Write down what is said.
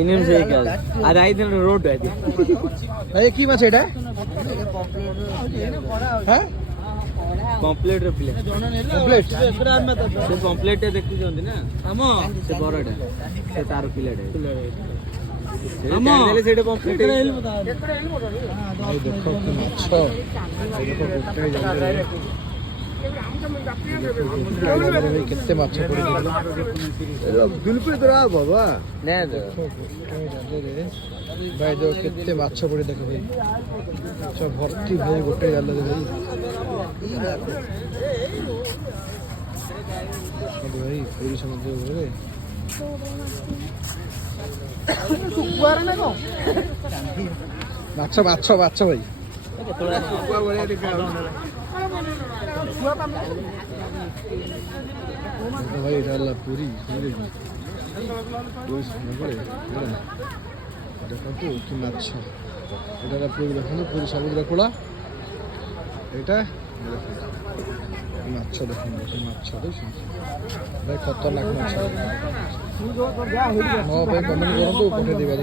ইনিম সেই কাজ আর আইদিন রোড আছে ভাই কি মাছ এটা? হ্যাঁ কমপ্লিট রে প্লেট কমপ্লিট ସେ କମ୍ପ୍ଲେଟ ଦେଖୁଛନ୍ତି ନା ଆମ ସେ ବରଟା ସେ ତାର ପିଲାଟା ସେଇଟା କମ୍ପ୍ଲିଟ ଭାଇ ଦେଖ କି ମାଛ। ଭାଇ ଦେଖ ଗୋଟେ ଜାଲରେ ଭାଇ କେତେ ମାଛ ପଡିଥିଲା। ବିଲକୁଲ ଦରା ବାବା ଭାଇ ଦେଖ କେତେ ମାଛ ପଡି ଦେଖ ଭାଇ ମାଛ ଭର୍ତ୍ତି ଭାଇ ଗୋଟେ ଜାଲରେ ଭାଇ ଭାଇ ପୁରୀ ସମୁଦ୍ର ଉପରେ ମାଛ ମାଛ ମାଛ ଭାଇ ଭାଇ ଏଇଟା ହେଲା ପୁରୀ ପୁରୀ ସମୁଦ୍ରରେ ଦେଖନ୍ତୁ କି ମାଛ ଏଇଟା ହେଲା ପୁରୀ ଦେଖନ୍ତୁ ପୁରୀ ସମୁଦ୍ର କୂଳ ଏଇଟା ମାଛ ଦେଖନ୍ତୁ ସେ ମାଛ ଦେଖୁଛନ୍ତି ଭାଇ ଖତରନାକ ମାଛ ମୋ ପାଇଁ କମେଣ୍ଟ କରନ୍ତୁ ପଠେଇ ଦେବା।